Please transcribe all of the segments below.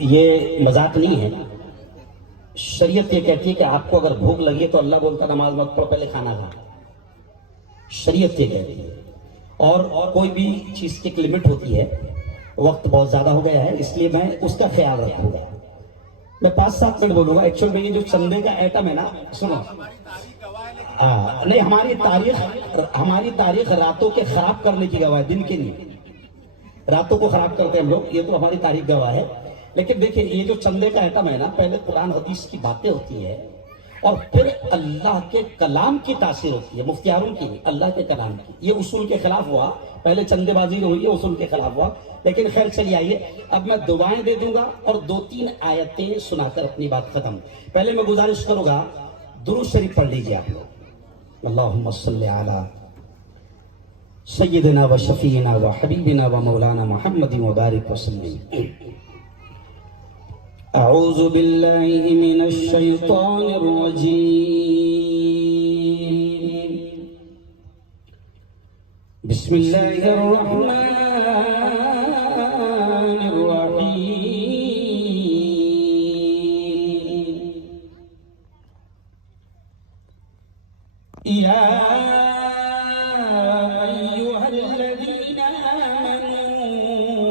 یہ مذاق نہیں ہے. شریعت یہ کہتی ہے کہ آپ کو اگر بھوک لگی ہے تو اللہ بولتا نماز مت پڑھ، پہلے کھانا کھا. شریعت یہ کہتی ہے. اور کوئی بھی چیز کی ایک لمٹ ہوتی ہے. وقت بہت زیادہ ہو گیا ہے اس لیے میں اس کا خیال رکھوں گا. میں 5-7 منٹ بولوں گا. ایکچوئل میں یہ جو چندے کا ایٹم ہے نا، سنو، نہیں، ہماری تاریخ راتوں کے خراب کرنے کی گواہ ہے، دن کے نہیں. راتوں کو خراب کرتے ہیں ہم لوگ، یہ تو ہماری تاریخ گواہ ہے. لیکن دیکھیں یہ جو چندے کا ایٹم ہے نا، پہلے قرآن حدیث کی باتیں ہوتی ہے اور پھر اللہ کے کلام کی تاثیر ہوتی ہے. مفتیاروں کی، اللہ کے کلام کی. یہ اصول کے خلاف ہوا. پہلے چندے بازی ہوئی ہے، اصول کے خلاف ہوا. لیکن خیر چلیے آئیے، اب میں دعائیں دے دوں گا اور 2-3 آیتیں سنا کر اپنی بات ختم. پہلے میں گزارش کروں گا درود شریف پڑھ لیجیے آپ لوگ. اللہم صلی علی سیدنا و شفیعنا و حبیبنا و مولانا محمد مبارک وسلم. اعوذ باللہ من الشیطان الرجیم. بسم اللہ الرحمن الرحیم. یا ایہا الذین آمنوا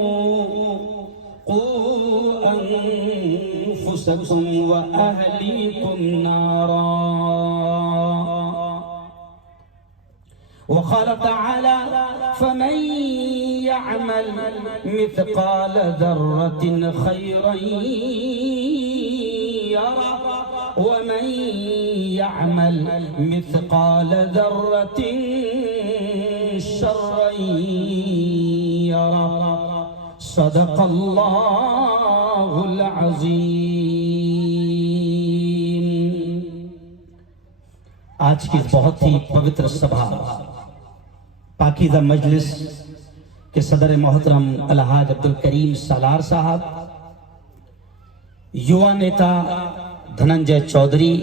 قوا انفسکم واہلیکم نارا. وقال تعالى فمن يعمل مثقال ذرة خيرا يره ومن يعمل مثقال ذرة شرا يره. صدق الله العظيم. آج کی بہت ہی پوتر سبھا، پاکیزہ مجلس کے صدر محترم الحاج عبدالکریم سالار صاحب، یووا نیتا دھننجے چودھری،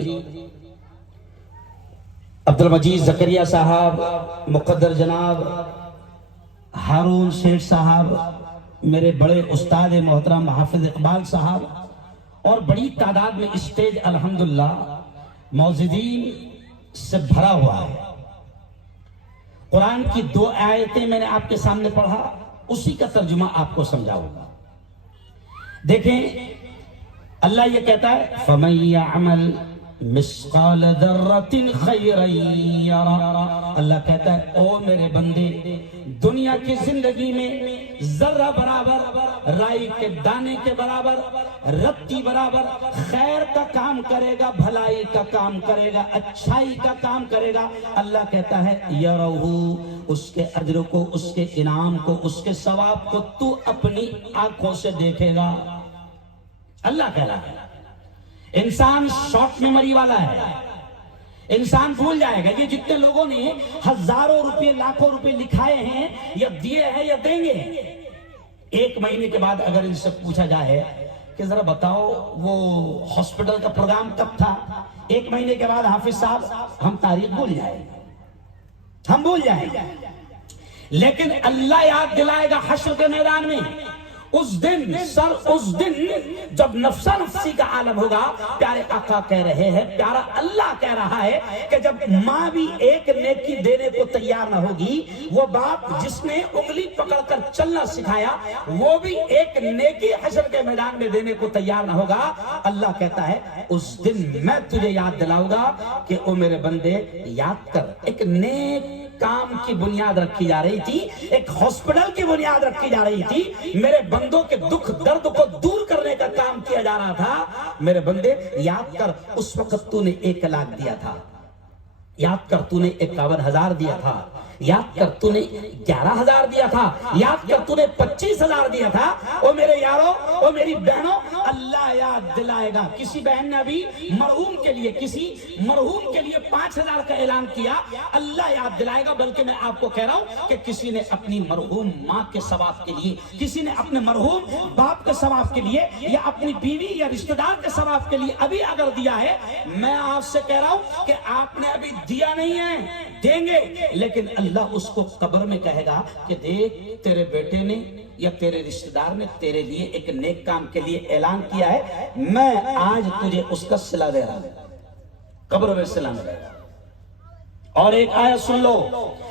عبدالمجید زکریا صاحب، مقدر جناب ہارون شیخ صاحب، میرے بڑے استاد محترم حافظ اقبال صاحب، اور بڑی تعداد میں اسٹیج الحمدللہ موجودین سے بھرا ہوا ہے. قرآن کی 2 آیتیں میں نے آپ کے سامنے پڑھا، اسی کا ترجمہ آپ کو سمجھاؤں گا. دیکھیں اللہ یہ کہتا ہے فَمَن يَعْمَلْ مِثْقَالَ ذَرَّةٍ خَيْرًا يَرَهُ. اللہ کہتا ہے او میرے بندے، دنیا کی زندگی میں ذرہ برابر، رائی کے دانے کے برابر، رتی برابر خیر کا کام کرے گا، بھلائی کا کام کرے گا، اچھائی کا کام کرے گا. اللہ کہتا ہے یرہو، اس کے اجر کو، اس کے انعام کو، اس کے ثواب کو تو اپنی آنکھوں سے دیکھے گا. اللہ کہہ رہا ہے. انسان شارٹ میموری والا ہے. انسان بھول جائے گا. یہ جتنے لوگوں نے ہزاروں روپے، لاکھوں روپے لکھائے ہیں یا دیے ہیں یا دیں گے، 1 مہینے کے بعد اگر ان سے پوچھا جائے کہ ذرا بتاؤ وہ ہاسپٹل کا پروگرام کب تھا، 1 مہینے کے بعد حافظ صاحب ہم تاریخ بھول جائیں گے، ہم بھول جائیں گے. لیکن اللہ یاد دلائے گا حشر کے میدان میں. اس دن جب نفسا نفسی کا عالم ہوگا، پیارے آقا کہہ رہے ہیں، پیارا اللہ کہہ رہا ہے کہ جب ماں بھی ایک نیکی دینے کو تیار نہ ہوگی، وہ باپ جس نے انگلی پکڑ کر چلنا سکھایا وہ بھی ایک نیکی حشر کے میدان میں دینے کو تیار نہ ہوگا. اللہ کہتا ہے اس دن میں تجھے یاد دلاؤں گا کہ او میرے بندے یاد کر. ایک نیک کام کی بنیاد رکھی جا رہی تھی، ایک ہاسپٹل کی بنیاد رکھی جا رہی تھی، میرے بندوں کے دکھ درد کو دور کرنے کا کام کیا جا رہا تھا. میرے بندے یاد کر، اس وقت تو نے 1 لاکھ دیا تھا، یاد کر تو نے 51,000 دیا تھا، یاد کر تو نے 11,000 دیا تھا، یاد کر تو نے 25,000 دیا تھا. او میرے یارو، او میری بہنوں، اللہ یاد دلائے گا. کسی بہن نے ابھی مرحوم کے لیے 5,000 کا اعلان کیا. اللہ یاد دلائے گا. بلکہ میں آپ کو کہہ رہا ہوں کہ کسی نے اپنی مرحوم ماں کے ثواب کے لیے، کسی نے اپنے مرحوم باپ کے ثواب کے لیے، یا اپنی بیوی یا رشتہ دار کے ثواب کے لیے ابھی اگر دیا ہے، میں آپ سے کہہ رہا ہوں کہ آپ نے ابھی دیا نہیں ہے، دیں گے. لیکن اللہ اس کو قبر میں کہے گا کہ دیکھ تیرے بیٹے نے یا تیرے رشتہ دار نے تیرے لیے ایک نیک کام کے لیے اعلان کیا ہے، میں آج تجھے اس کا صلہ دے رہا ہوں، قبر میں صلہ دے رہا ہوں۔ اور ایک آیت سن لو،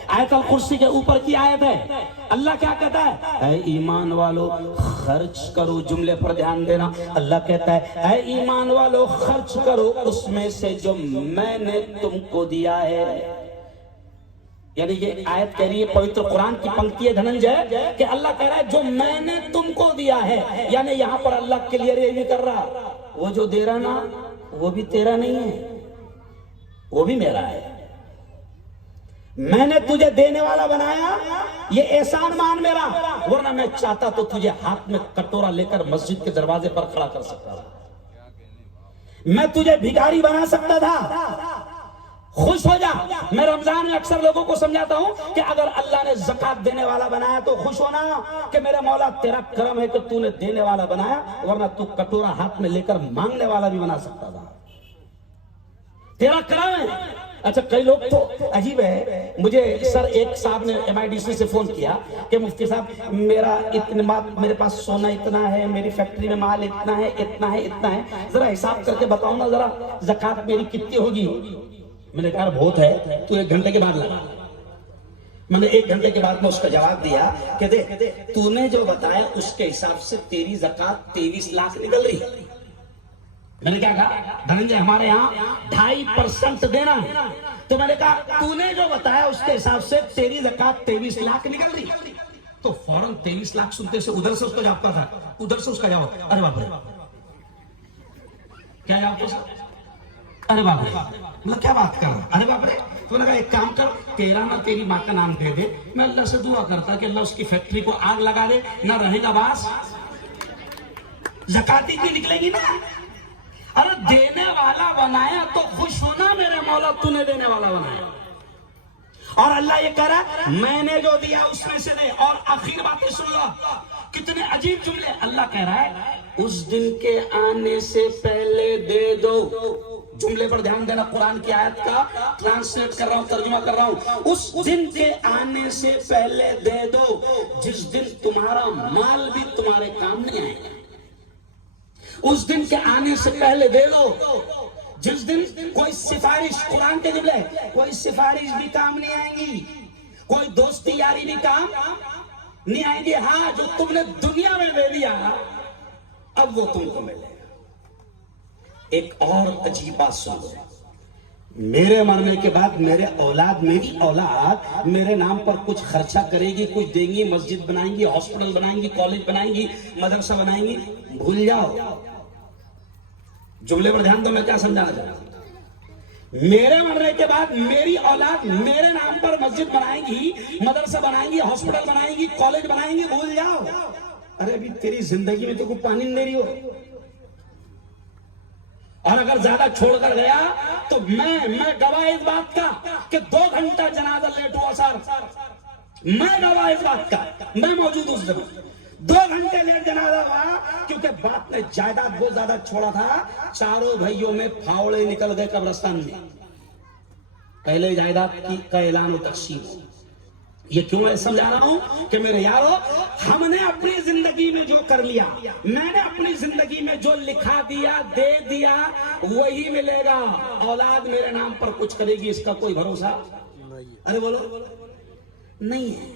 آیت الکرسی کے اوپر کی آیت ہے، اللہ کیا کہتا ہے؟ اے ایمان والو خرچ کرو، جملے پر دھیان دینا، اللہ کہتا ہے اے ایمان والو خرچ کرو اس میں سے جو میں نے تم کو دیا ہے۔ یعنی یہ آیت کہہ رہی ہے، پوتر قرآن کی پنکتی ہے دھننجے، کہ اللہ کہہ رہا ہے جو میں نے تم کو دیا ہے، یعنی یہاں پر اللہ کلیئر یہ نہیں کر رہا وہ جو دے رہا نا وہ بھی تیرا نہیں ہے، وہ بھی میرا ہے، میں نے تجھے دینے والا بنایا، یہ احسان مان میرا، ورنہ میں چاہتا تو تجھے ہاتھ میں کٹورا لے کر مسجد کے دروازے پر کھڑا کر سکتا تھا، میں تجھے بھکاری بنا سکتا تھا، خوش ہو جا۔ میں رمضان میں اکثر لوگوں کو سمجھاتا ہوں کہ اگر اللہ نے زکات دینے والا بنایا تو خوش ہونا کہ میرے مولا تیرا کرم ہے کہ تو نے دینے والا بنایا، ورنہ تو کٹورا ہاتھ میں لے کر مانگنے والا بھی بنا سکتا تھا، تیرا کرم ہے۔ اچھا کئی لوگ تو عجیب ہے، مجھے سر ایک صاحب نے MIDC سے فون کیا کہ مفتی صاحب میرے پاس سونا اتنا ہے، میری فیکٹری میں مال اتنا ہے، اتنا ہے، اتنا ہے، ذرا حساب کر کے بتاؤ نا ذرا زکات میری کتنی ہوگی؟ میں نے کہا بہت ہے، تو 1 گھنٹے کے بعد لگا۔ میں نے 1 گھنٹے کے بعد میں اس کا جواب دیا کہ دیکھ تو نے جو بتایا اس کے حساب سے تیری زکات 23 لاکھ نکل رہی۔ میں نے کیا کہا دھننجے ہمارے یہاں 2.5% دینا ہے، تو میں نے کہا تو نے جو بتایا اس کے حساب سے تیری زکات 23 لاکھ نکل رہی۔ تو فوراً 23 لاکھ سنتے سے ادھر سے اس کا جواب تھا، ادھر سے اس کا جواب، ارے باپ رے کیا جواب تھا؟ ارے باپ رے، مطلب کیا بات کر رہا؟ ارے باپ رے، تو نے کہا ایک کام کر، تیرا نہ تیری ماں کا نام دے دے، میں اللہ سے دعا کرتا کہ اللہ اس کی فیکٹری کو آگ لگا دے، نہ رہے گا باس، زکاتی کی نکلے گی نا۔ ارے دینے والا بنایا تو خوش ہونا میرے مولا، تو نے دینے والا بنایا، اور اللہ یہ کہہ رہا میں نے جو دیا اس میں سے دے۔ اور آخر باتیں سن لو، کتنے عجیب جملے، اللہ کہہ رہا ہے اس دن کے آنے سے پہلے دے دو، جملے پر دھیان دینا، قرآن کی آیت کا ٹرانسلیٹ کر رہا ہوں، ترجمہ کر رہا ہوں، اس دن کے آنے سے پہلے دے دو جس دن تمہارا مال بھی تمہارے کام نہیں آئے گا، اس دن کے آنے سے پہلے دے دو جس دن کوئی سفارش، قرآن کے جملے، کوئی سفارش بھی کام نہیں آئیں گی، کوئی دوستی یاری بھی کام نہیں آئیں گی، ہاں جو تم نے دنیا میں دے دیا اب وہ تم کو ملے گا۔ ایک اور عجیب بات سنو، میرے مرنے کے بعد میری اولاد میرے نام پر کچھ خرچہ کرے گی، کچھ دیں گی، مسجد بنائیں گی، ہاسپٹل بنائیں گی، کالج بنائیں گی، مدرسہ بنائیں گی، بھول جاؤ۔ جملے پر دھیان دو، میں کیا سمجھانا چاہتا ہوں، میرے مرنے کے بعد میری اولاد میرے نام پر مسجد بنائیں گی، مدرسہ بنائیں گی، ہاسپٹل بنائیں گی، کالج بنائیں گی، بھول جاؤ۔ ارے ابھی تیری زندگی میں تو کوئی پانی نہیں دے رہی ہو، اور اگر زیادہ چھوڑ کر گیا تو میں گواہ اس بات کا کہ 2 گھنٹہ جنازہ لیٹ ہوا سر، میں گواہ اس بات کا، میں موجود اس جگہ، 2 گھنٹے لیٹ جنازہ ہوا، کیونکہ باپ نے جائیداد بہت زیادہ چھوڑا تھا، چاروں بھائیوں میں پھاوڑے نکل گئے قبرستان میں، پہلے جائیداد کا اعلان و تقسیم۔ یہ کیوں میں سمجھا رہا ہوں کہ میرے یارو، ہم نے اپنی زندگی میں جو کر لیا، میں نے اپنی زندگی میں جو لکھا دیا، دے دیا، وہی ملے گا۔ اولاد میرے نام پر کچھ کرے گی اس کا کوئی بھروسہ ارے بولو نہیں ہے۔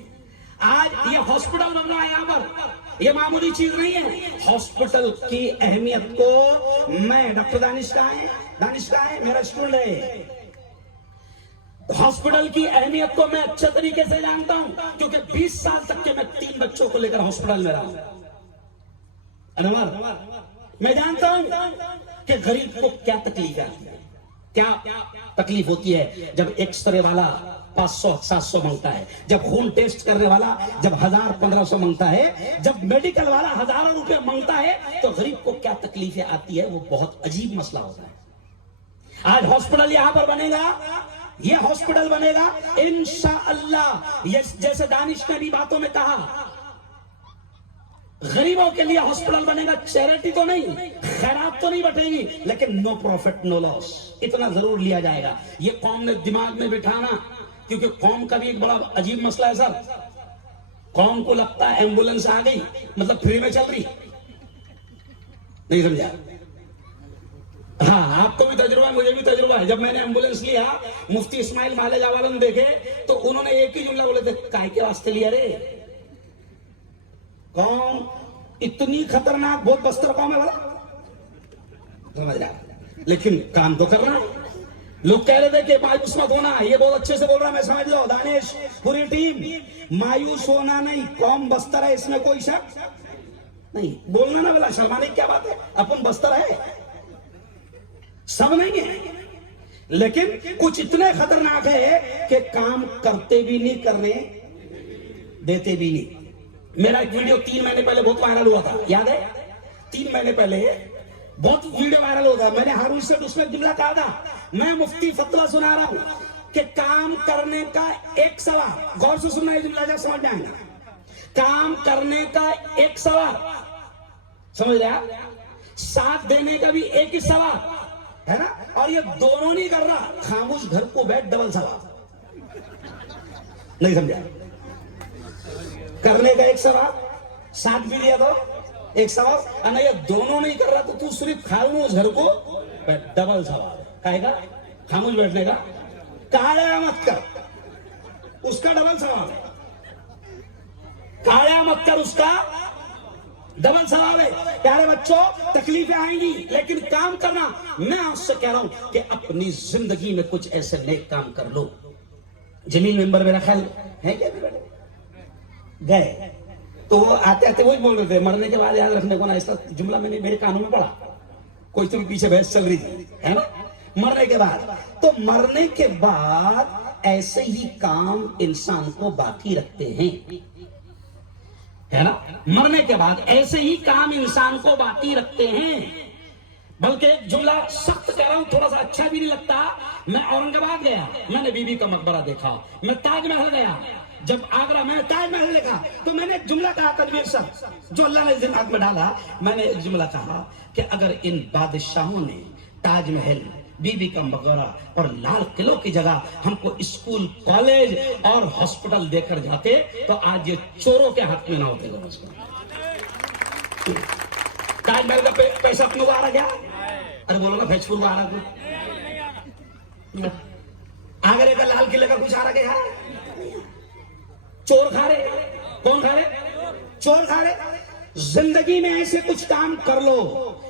آج یہ ہاسپٹل بن رہا ہے، یہاں پر یہ معمولی چیز نہیں ہے۔ ہاسپٹل کی اہمیت کو میں، ڈاکٹر دانش کہاں ہے میرا اسٹوڈنٹ ہے، ہاسپٹل کی اہمیت کو میں اچھے طریقے سے جانتا ہوں، کیونکہ 20 سال تک کے میں 3 بچوں کو لے کر ہاسپٹل میں رہا ہوں۔ میں جانتا ہوں کہ غریب کو کیا تکلیف ہے، کیا تکلیف ہوتی ہے جب ایکس رے والا 500-700 مانگتا ہے، جب خون ٹیسٹ کرنے والا جب 1000-1500 مانگتا ہے، جب میڈیکل والا ہزاروں روپے مانگتا ہے، تو غریب کو کیا تکلیفیں آتی ہے، وہ بہت عجیب مسئلہ ہوتا ہے۔ آج ہاسپٹل یہاں پر بنے گا، یہ ہاسپٹل بنے گا انشاءاللہ، جیسے دانش نے بھی باتوں میں کہا، غریبوں کے لیے ہاسپٹل بنے گا، چیریٹی تو نہیں، خیرات تو نہیں بٹے گی، لیکن نو پروفٹ نو لاس، اتنا ضرور لیا جائے گا۔ یہ قوم نے دماغ میں بٹھانا، کیونکہ قوم کا بھی ایک بڑا عجیب مسئلہ ہے سر، قوم کو لگتا ہے ایمبولینس آ گئی مطلب فری میں چل رہی, نہیں سمجھا؟ ہاں آپ کو بھی تجربہ ہے, مجھے بھی تجربہ ہے. جب میں نے ایمبولینس لیا, مفتی اسماعیل مالے والوں نے دیکھے تو انہوں نے ایک ہی جملہ بولے تھے, کائے کے واسطے لیا رے؟ قوم اتنی خطرناک, بہت بستر قوم ہے والا, سمجھ رہا, لیکن کام تو کر رہا ہے. لوگ کہہ رہے تھے کہ مایوس مت ہونا, یہ بہت اچھے سے بول رہا ہے, میں سمجھ لو دانش پوری ٹیم, مایوس ہونا نہیں, قوم بستر ہے, اس میں کوئی شک نہیں. بولنا نا بلا شرمانے کی کیا بات ہے, اپن بستر ہے, سب نہیں ہے, لیکن کچھ اتنے خطرناک ہے کہ کام کرتے بھی نہیں, کرنے دیتے بھی نہیں. میرا ایک ویڈیو 3 مہینے پہلے بہت وائرل ہوا تھا, یاد ہے؟ 3 مہینے پہلے بہت ویڈیو وائرل ہوتا ہے. میں نے ہارون سے اس میں جملہ کہا تھا, میں مفتی فتویٰ سنا رہا ہوں کہ کام کرنے کا ایک سوال, غور سے سننا یہ جملہ جب سمجھ جائیں گا, کام کرنے کا ایک سوال, سمجھ رہے آپ, ساتھ دینے کا بھی ایک ہی سوال ہے نا, اور یہ دونوں نہیں کر رہا, خاموش گھر کو بیٹھ ڈبل سوال, نہیں سمجھا؟ کرنے کا ایک سوال, ساتھ بھی دیا تو ایک سوال, انا یہ دونوں نہیں کر رہا تو تو صرف خاموش گھر کو ڈبل سوال, کہے گا خاموش بیٹھنے کا, کایا مت کر, اس کا ڈبل سوال ہے, کایا مت کر, اس کا ڈبل سوال ہے. پیارے بچوں, تکلیفیں آئیں گی لیکن کام کرنا. میں آپ سے کہہ رہا ہوں کہ اپنی زندگی میں کچھ ایسے نیک کام کر لو. جمیل ممبر میرا خیال ہے کیا گئے تو وہ آتے آتے وہی بول رہے تھے, مرنے کے بعد یاد رکھنے کو نا, ایسا جملہ میں نے میرے کانوں میں پڑھا, کوئی تو پیچھے بحث چل رہی تھی, ہے نا, مرنے کے بعد. تو مرنے کے بعد ایسے ہی کام انسان کو باقی رکھتے ہیں, ہے نا, مرنے کے بعد ایسے ہی کام انسان کو باقی رکھتے ہیں. بلکہ ایک جملہ سخت کہہ رہا ہوں, تھوڑا سا اچھا بھی نہیں لگتا. میں اورنگ آباد گیا, میں نے بی بی کا مقبرہ دیکھا, میں تاج محل گیا, جب آگرہ میں نے تاج محل دیکھا تو میں نے ایک جملہ کہا تدبیر صاحب, جو اللہ نے دماغ میں ڈالا, میں نے ایک جملہ کہا کہ اگر ان بادشاہوں نے تاج محل, بی بی کا مقبرہ اور لال قلعوں کی جگہ ہم کو اسکول, کالج اور ہاسپٹل دے کر جاتے تو آج یہ چوروں کے ہاتھ میں نہ ہوتے. تاج محل کا پیسہ کیوں آ رہا گیا؟ ارے بولو نا, فیض پور آ رہا تھا, آگرے کا لال قلعے کا کچھ آ رہا گیا, چور کھا رہے. کون کھا رہے؟ چور کھا رہے. زندگی میں ایسے کچھ کام کر لو,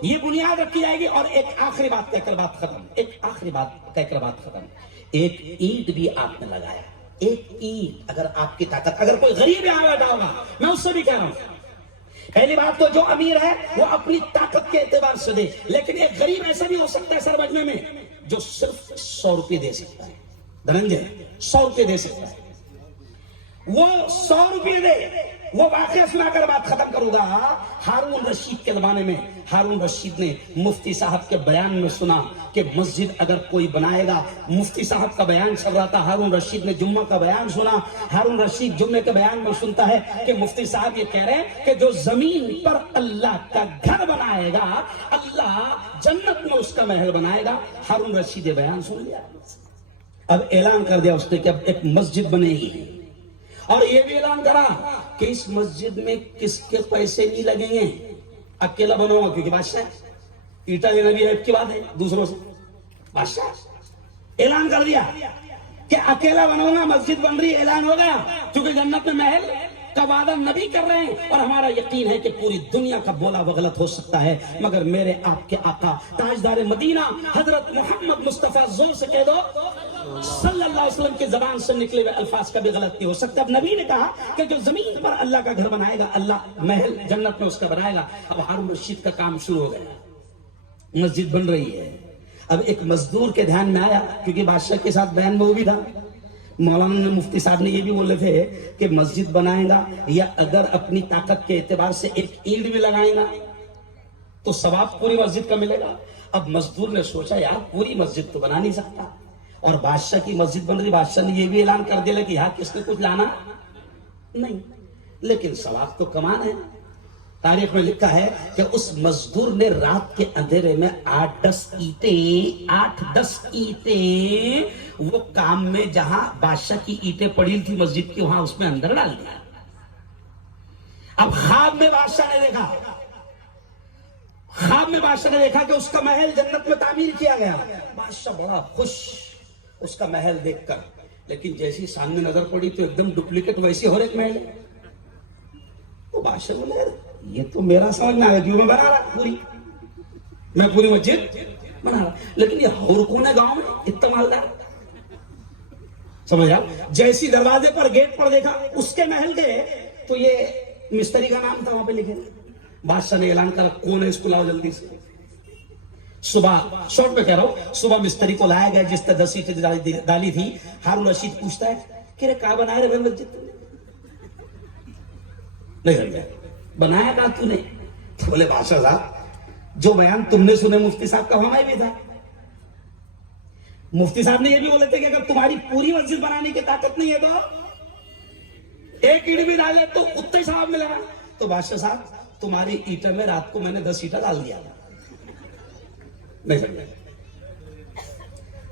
یہ بنیاد رکھی جائے گی. اور ایک آخری بات کہہ کر بات ختم, ایک آخری بات کہہ کر بات ختم. ایک اینٹ بھی آپ نے لگایا, ایک اینٹ, اگر آپ کی طاقت, اگر کوئی غریب یہاں بیٹھا ہوگا, میں اس سے بھی کہہ رہا ہوں, پہلی بات تو جو امیر ہے وہ اپنی طاقت کے اعتبار سے دے, لیکن ایک غریب ایسا بھی ہو سکتا ہے سر مجمع میں جو صرف 100 روپے دے سکتا ہے. دھننجے 100 روپے دے سکتا ہے, وہ 100 روپے دے. وہ واقعہ سنا کر بات ختم کروں گا. ہارون رشید کے زمانے میں ہارون رشید نے مفتی صاحب کے بیان میں سنا کہ مسجد اگر کوئی بنائے گا, مفتی صاحب کا بیان چل رہا تھا, ہارون رشید نے جمعہ کا بیان سنا. ہارون رشید جمعے کے بیان میں سنتا ہے کہ مفتی صاحب یہ کہہ رہے ہیں کہ جو زمین پر اللہ کا گھر بنائے گا, اللہ جنت میں اس کا محل بنائے گا. ہارون رشید یہ بیان سن لیا, اب اعلان کر دیا اس نے کہ اب ایک مسجد بنے گی, اور یہ بھی اعلان کرا کہ اس مسجد میں کس کے پیسے نہیں لگیں گے, اکیلا بناؤں گا, کیونکہ بادشاہ ایٹا لینا بھی عیب کی بات ہے دوسروں سے. بادشاہ اعلان کر دیا کہ اکیلا بناؤں گا, مسجد بن رہی, اعلان ہو گیا, کیونکہ جنت میں محل کا وعدہ نبی کر رہے ہیں. اور ہمارا یقین ہے کہ پوری دنیا کا بولا وہ غلط ہو سکتا ہے, مگر میرے آپ کے آقا تاجدار مدینہ حضرت محمد مصطفیٰ, زور سے کہہ دو, صلی اللہ علیہ وسلم کی زبان سے نکلے ہوئے الفاظ کا بھی غلط نہیں ہو سکتا. اب نبی نے کہا کہ جو زمین پر اللہ کا گھر بنائے گا, اللہ محل جنت میں اس کا بنائے گا. اب ہارون رشید کا کام شروع ہو گیا, مسجد بن رہی ہے. اب ایک مزدور کے دھیان میں آیا, کیونکہ بادشاہ کے ساتھ بیان میں وہ بھی تھا, مولانا مفتی صاحب نے یہ بھی بولے تھے کہ مسجد بنائے گا یا اگر اپنی طاقت کے اعتبار سے ایک اینٹ بھی لگائے گا تو ثواب پوری مسجد کا ملے گا. اب مزدور نے سوچا یار پوری مسجد تو بنا نہیں سکتا, اور بادشاہ کی مسجد بن رہی, بادشاہ نے یہ بھی اعلان کر دیا کہ یہاں کس نے کچھ لانا نہیں, لیکن ثواب تو کمان ہے. تاریخ میں لکھا ہے کہ اس مزدور نے رات کے اندھیرے میں 8-10 اینٹیں وہ کام میں جہاں بادشاہ کی اینٹیں پڑی تھی مسجد کی, وہاں اس میں اندر ڈال دیا. اب خواب میں بادشاہ نے دیکھا کہ اس کا محل جنت میں تعمیر کیا گیا. بادشاہ بڑا خوش اس کا محل دیکھ کر، لیکن جیسی سامنے نظر پڑی تو ایک دم ڈپلیکیٹ ویسی اور ایک محل ہے. تو بادشاہ بولے یہ تو میرا سمجھ میں آیا، کیوں میں بنا رہا میں پوری مسجد بنا رہا، لیکن یہ اور کون ہے گاؤں میں اتنا مالدار؟ سمجھ آپ؟ جیسی دروازے پر گیٹ پر دیکھا اس کے محل گئے تو یہ مستری کا نام تھا وہاں پہ لکھے. بادشاہ نے اعلان کرا کون ہے اس کو لاؤ جلدی سے. صبح شارٹ میں کہہ رہا ہوں، صبح مستری کو لایا گیا جس نے 10 اینٹیں ڈالی تھی. ہارون رشید پوچھتا ہے کہ کہاں بنایا رہے مسجد؟ نہیں سمجھا، بنایا کہاں تو نے؟ تو بولے بادشاہ صاحب جو بیان تم نے سنے مفتی صاحب کا ہمیں بھی تھا. مفتی صاحب نے یہ بھی بولے تھے کہ اگر تمہاری پوری مسجد بنانے کی طاقت نہیں ہے تو ایک اینٹ بھی ڈالے تو اتنے صاحب ملے گا. تو بادشاہ صاحب تمہاری اینٹیں میں رات کو میں نے 10 اینٹیں ڈال دیا. نہیں سمجھے؟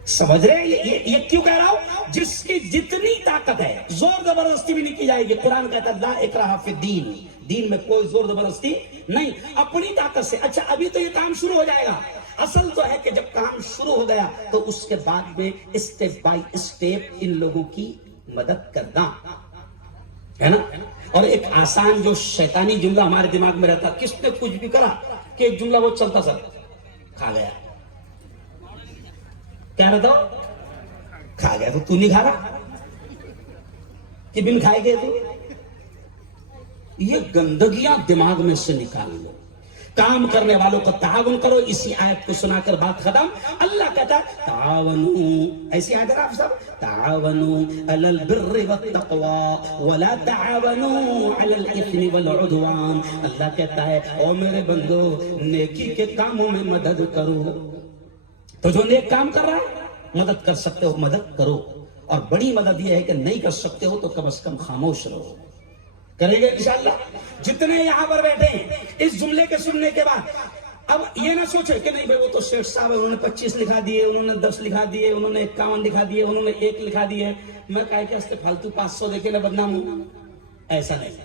سمجھ رہے یہ کیوں کہہ رہا ہوں؟ جس کی جتنی طاقت ہے زور زبردستی بھی نہیں کی جائے گی. قرآن کہتا ہے لا اکراہ فی الدین، دین میں کوئی زور زبردستی نہیں، اپنی طاقت سے. اچھا ابھی تو یہ کام شروع ہو جائے گا. اصل تو ہے کہ جب کام شروع ہو گیا تو اس کے بعد میں اسٹیپ بائی اسٹیپ ان لوگوں کی مدد کرنا ہے نا. اور ایک آسان جو شیطانی جملہ ہمارے دماغ میں رہتا، کس نے کچھ بھی کرا کہ ایک جملہ وہ چلتا سر کھا گیا. کیا رہتا کھا گیا تو نہیں کھا رہا کہ بن کھائے گئے تو. یہ گندگیاں دماغ میں سے نکال لو. کام کرنے والوں کا تعاون کرو. اسی آیت کو سنا کر بات ختم. اللہ کہتا ہے تعاونوا، ایسی آیت ہے آپ سب، تعاونوا علی البر والتقوی ولا تعاونوا علی الاثم والعدوان. اللہ کہتا ہے او میرے بندو نیکی کے کاموں میں مدد کرو. تو جو نیک کام کر رہا ہے مدد کر سکتے ہو مدد کرو. اور بڑی مدد یہ ہے کہ نہیں کر سکتے ہو تو کم از کم خاموش رہو. کریں گے انشاءاللہ. جتنے یہاں پر بیٹھے ہیں اس جملے کے سننے کے بعد اب یہ نہ سوچے کہ نہیں بھائی وہ تو شیخ صاحب انہوں نے 25 لکھا دیے، انہوں نے 10 لکھا دیے، انہوں نے 51 لکھا دیے، انہوں نے 1 لکھا دیے، میں کہا کہ اس کے فالتو 500 دیکھے نہ بدنام ہوں. ایسا نہیں،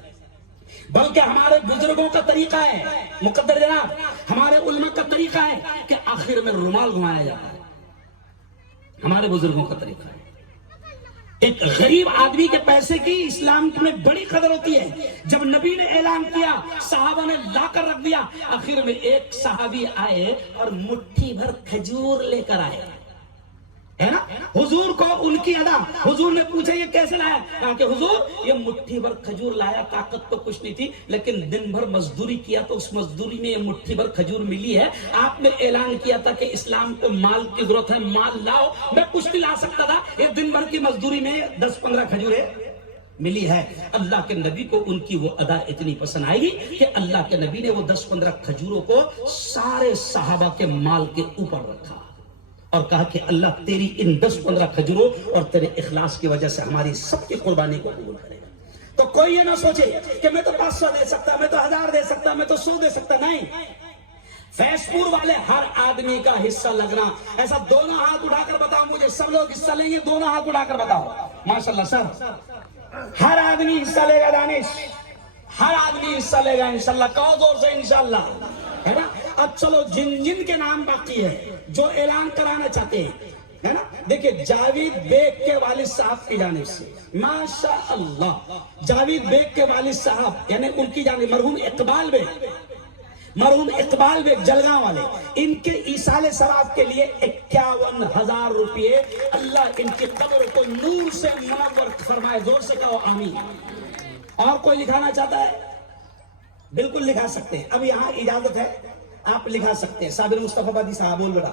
بلکہ ہمارے بزرگوں کا طریقہ ہے مقدر جناب، ہمارے علماء کا طریقہ ہے کہ آخر میں رومال گھمایا جاتا ہے. ہمارے بزرگوں کا طریقہ ہے. ایک غریب آدمی کے پیسے کی اسلام میں بڑی قدر ہوتی ہے. جب نبی نے اعلان کیا صحابہ نے لا کر رکھ دیا. آخر میں ایک صحابی آئے اور مٹھی بھر کھجور لے کر آئے ہے نا. حضور کو ان کی ادا، حضور نے پوچھا یہ کیسے لایا؟ کہا کہ حضور یہ مٹھی بھر کھجور لایا، طاقت تو کچھ نہیں تھی لیکن دن بھر مزدوری کیا تو اس مزدوری میں یہ مٹھی بھر کھجور ملی ہے. آپ نے اعلان کیا تھا کہ اسلام کو مال کی ضرورت ہے، مال لاؤ. میں کچھ نہیں لا سکتا تھا، یہ دن بھر کی مزدوری میں 10-15 کھجوریں ملی ہے. اللہ کے نبی کو ان کی وہ ادا اتنی پسند آئی کہ اللہ کے نبی نے وہ 10-15 کھجوروں کو سارے صحابہ کے مال کے اوپر رکھا اور کہا کہ اللہ تیری ان 10-15 کھجوروں اور تیرے اخلاص کی وجہ سے ہماری سب کی قربانی کو قبول کرے گا. تو کوئی یہ نہ سوچے کہ میں تو 500 دے سکتا، میں تو 1000 دے سکتا، میں تو 100 دے سکتا. نہیں، فیض پور والے ہر آدمی کا حصہ لگنا. ایسا دونوں ہاتھ اٹھا کر بتاؤ مجھے، سب لوگ حصہ لیں گے؟ دونوں ہاتھ اٹھا کر بتاؤ. ماشاءاللہ سر ہر آدمی حصہ لے گا. دانش ہر آدمی حصہ لے گا انشاءاللہ. کہو زور سے انشاءاللہ، ہے نا. اب چلو جن کے نام باقی ہے جو اعلان کرانا چاہتے ہیں ہے نا. دیکھیں جاوید بیگ کے والد صاحب کی جانب سے ماشاءاللہ، جاوید بیگ کے والد صاحب یعنی ان کی جانب مرحوم اقبال بیگ جلگاؤں والے، ان کے ایصال ثواب کے لیے 51,000 روپئے. اللہ ان کی قبر کو نور سے منور فرمائے. زور سے کہو آمین. اور کوئی لکھانا چاہتا ہے بالکل لکھا سکتے ہیں. اب یہاں اجازت ہے، آپ لکھا سکتے ہیں. صابر مصطفیٰ بادی صاحب بول بیٹا.